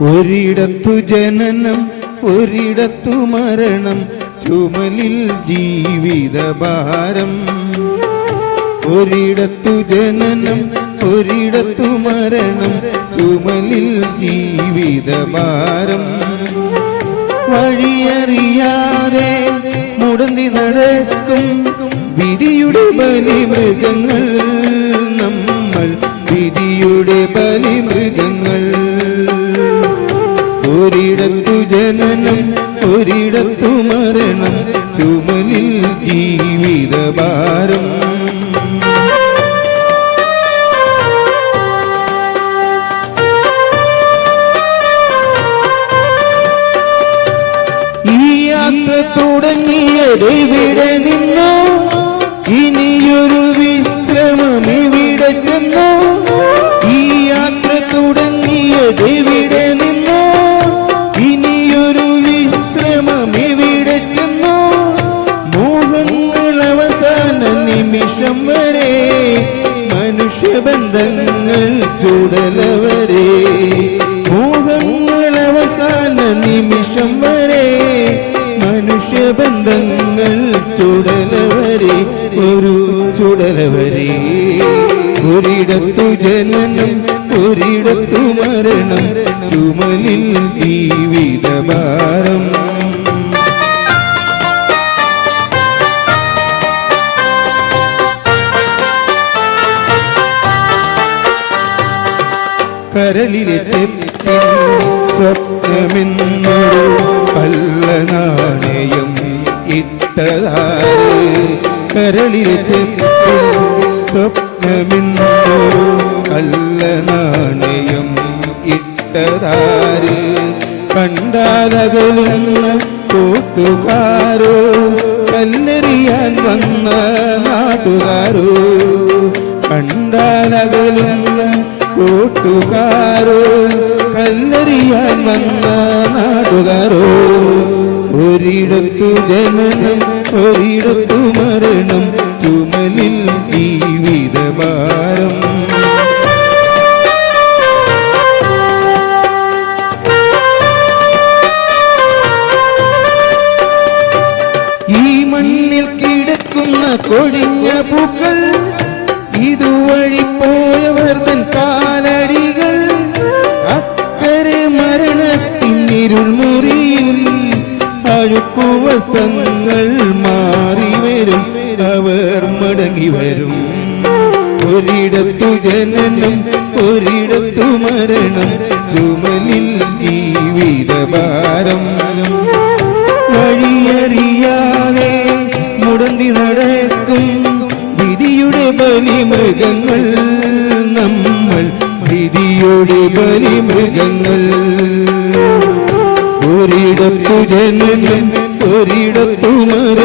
ഒരിടത്തു ജനനം ഒരിടത്തു മരണം ചുമലിൽ ജീവിതഭാരം. ഒരിടത്തു ജനനം ഒരിടത്തു മരണം ചുമലിൽ ജീവിതഭാരം. വഴിയറിയാതെ മുടന്തി നടക്കും വിധിയുടെ ബലിമൃഗങ്ങൾ. നമ്മൾ ജനനം ഒരിടത്തു മരണം ചുമലിൽ ജീവിതഭാരം. ഈ യാത്ര തുടങ്ങിയത് ഇവിടെ നിന്നോ ഇനിയൊരു ചുടലവരെ ഒരു ചുടലവരി. ഒരിടത്തു ജനനം ഒരിടത്തു മരണം ചുമലിൽ ജീവിതഭാരം കരളിലെ ചെപ്പിൽ സ്വപ്നമെന്നൊരു കള്ളനാണയം ഇട്ടതാര് കരളിലെ ചെപ്പിൽ സ്വപ്നമെന്നൊരു കള്ളനാണയം ഇട്ടതാര് കണ്ടാലകലുന്ന കൂട്ടുകാരോ കല്ലെറിയാൻ വന്ന നാട്ടുകാരോ കണ്ടാലകലുന്ന കൂട്ടുകാരോ കല്ലെറിയാൻ വന്ന നാട്ടുകാരോ ഒരിടത്തു ജനനം ഒരിടത്തു മരണം തുമലിൽ ജീവിതഭാരം. ഈ മണ്ണിൽ കിടക്കുന്ന കൊഴിഞ്ഞ പൂക്കൾ ഇതുവഴി പോയവർ തൻ കാലടികൾ. അക്കരെ മരണത്തിൻ ഇരുൾമുറിയിൽ അഴുക്കുവസ്ത്രങ്ങൾ മാറി വരും. അവർ മടങ്ങി വരും. ഒരിടത്തു ജനനം ഒരിടത്തു മരണം. ചുമലിൽ ജീവിതഭാരം. വഴിയറിയാതെ മുടന്തി നടക്കും. വിധിയുടെ ബലിമൃഗങ്ങൾ നമ്മൾ. വിധിയുടെ ബലിമൃഗങ്ങൾ ഒരിടത്തു ജനനം ഒരിടത്തു മരണം